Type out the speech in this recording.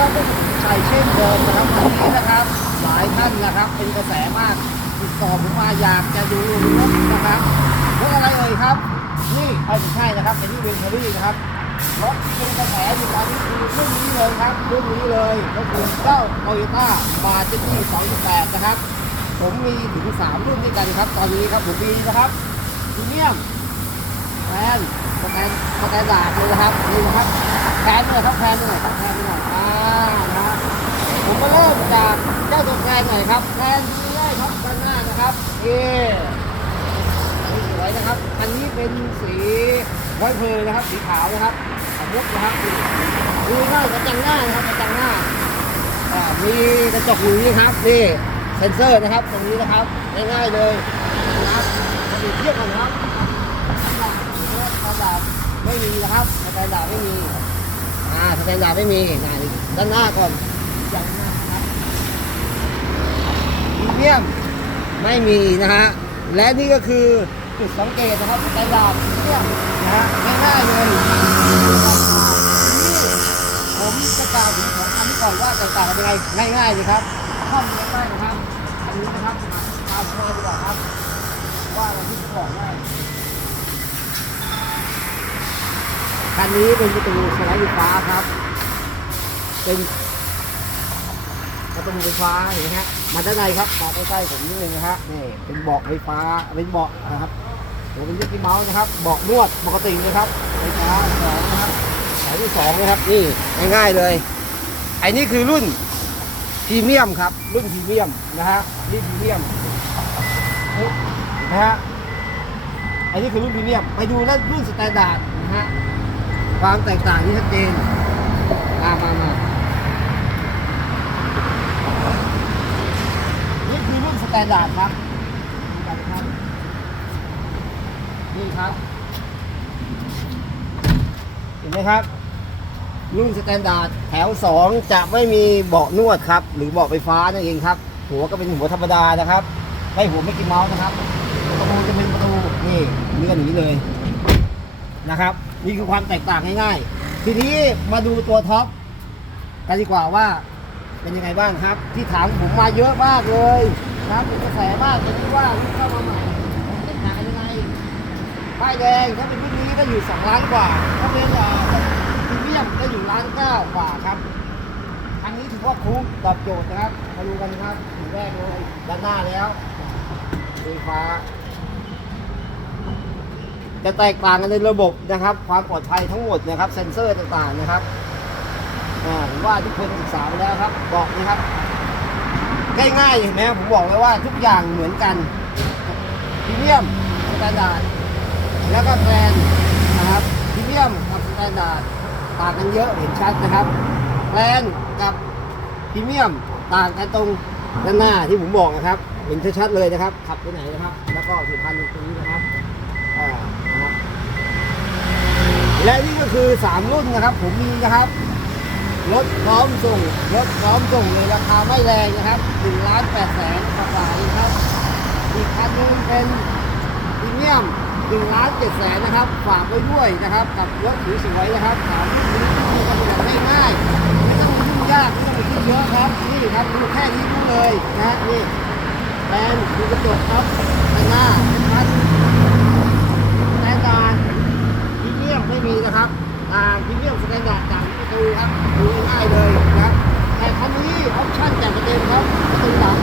ก็ต้องใส่เช่นเดิมนะครับวันนี้นะครับ หลายท่านนะครับ เป็นกระแสมากติดต่อผมมาอยากจะดูรถนะครับรถอะไรเอ่ยครับ นี่ไม่ใช่นะครับเป็นที่เวนเทอรี่นะครับรถที่เป็นกระแสอยู่ตอนนี้คือรุ่นนี้เลยครับรุ่นนี้เลยก็คือเจ้าโตโยต้ามาเจนนี่2.8 นะครับ ผมมีถึงสามรุ่นด้วยกันครับ ตอนนี้ครับผมมีนะครับพรีเมียมแพนสแตนสแตนดาร์ดเลยนะครับนี่นะครับแพนเลยครับแพนหน่อยครับแพนหน่อย นะผมมาเริ่มจากเจ้าตัวแพนหน่อยครับแพนดูได้ครับด้านหน้านะครับเออันนี้สวยนะครับ อันนี้เป็นสีไวท์เพลย์นะครับ สีขาวนะครับสมุกนะครับดูง่ายกระจังหน้านะครับกระจังหน้ามีกระจกอยู่นี่ครับนี่เซนเซอร์นะครับ ตรงนี้นะครับง่ายๆเลยนะครับมาดูเทียบกันครับสแตนดาร์ดาร์ดไม่มีนะครับสแตนดาร์ดไม่มี อ่าสแตนดาร์ดไม่มีนะนี่ด้านหน้าก่อนอย่างหน้าครับพรีเมียมไม่มีนะฮะ และนี่ก็คือจุดสังเกตนะครับสแตนดาร์ดพรีเมียมนะฮะง่ายๆเลยผมจะกล่าวถึงของอันนี้ก่อนว่าแตกต่างกันยังไงง่ายๆเลยครับข้อมูลง่ายๆนะครับอันนี้นะครับมาตามมาดีกว่าครับ ว่าเราที่ผมบอกว่า คันนี้เป็นประตูสไลด์ไฟฟ้าครับ เป็นประตูไฟฟ้าเห็นไหมฮะมาด้านในครับมาใกล้ๆผมนิดนึงนะฮะนี่เป็นเบาะไฟฟ้าเป็นเบาะนะครับผมเป็นมิกกี้เมาส์นะครับเบาะนวดปกติเลยครับไฟฟ้าสองนะครับสายที่สองนะครับนี่ง่ายๆเลยไอ้นี่คือรุ่นพรีเมียมครับ รุ่นพรีเมียมนะฮะนี่นพรีเมียมนะฮะไอ้นี่คือรุ่นพรีเมียมไปดูแล้วรุ่นสแตนดาร์ดนะฮะ ความแตกต่างที่ชัดเจนมามามานี่คือรุ่นสแตนดาร์ดครับนี่ครับเห็นไหมครับ รุ่นสแตนดาร์ดแถว 2 จะไม่มีเบาะนวดครับ หรือเบาะไฟฟ้านั่นเองครับ หัวก็เป็นหัวธรรมดานะครับ ไม่หัวไม่กินเมาส์นะครับประตูจะเป็นประตูนี่เลื่อนอย่างนี้เลย นะครับนี่คือความแตกต่างง่ายๆ ทีนี้มาดูตัวท็อปกันดีกว่าว่าเป็นยังไงบ้างครับ ที่ถามผมมาเยอะมากเลยครับเป็นกระแสมากเลยที่ว่าเข้ามาใหม่แตกต่างกันยังไงป้ายแดงถ้าเป็นรุ่นนี้ก็อยู่2ล้านกว่าถ้าเป็นอ่าพรีเมียมก็อยู่ล้านเก้ากว่าครับอันนี้ถือว่าคุ้มตอบโจทย์นะครับมาดูกันครับถึงแรกเลยด้านหน้าแล้วไฟฟ้า จะแตกต่างกันในระบบนะครับ ความปลอดภัยทั้งหมดนะครับ เซ็นเซอร์ต่างๆนะครับผมว่าทุกคนศึกษาไปแล้วครับบอกนะครับง่ายๆเห็นไหมผมบอกเลยว่าทุกอย่างเหมือนกันพรีเมียมสแตนดาร์ดแล้วก็แกรนด์นะครับพรีเมียมกับสแตนดาร์ดต่างกันเยอะเห็นชัดนะครับแกรนด์กับพรีเมียมต่างกันตรงด้านหน้าที่ผมบอกนะครับ เห็นชัดๆเลยนะครับ ขับไปไหนนะครับ แล้วก็สุพรรณตรงนี้นะครับอ่านะครับ และนี่ก็ คือ 3 รุ่นนะครับ ผมมีนะครับรถพร้อมส่งรถพร้อมส่งเลยราคาไม่แรงนะครับ1ล้าน8แสนกว่าบาทครับ อีกคันหนึงเป็นพรีเมียม1ล้าน7แสนนะครับ ฝากไว้ด้วยนะครับ กับรถสวยๆนะครับสามรุ่นนี้ที่กันแบบง่ายๆไม่ต้องยุ่งยากไม่ต้องไปคิดเยอะครับ นี่ครับดูแค่นี้รู้เลยนะฮะนี่แบนดูกระจกครับด้านหน้าชัด ไมีนะครับต่างพรีเมียมสแตนดาร์ดต่างประตูครับดูง่ายเลยนะแต่คันนี้ออปชั่นแต่ปะเต็มครับประตูหลัง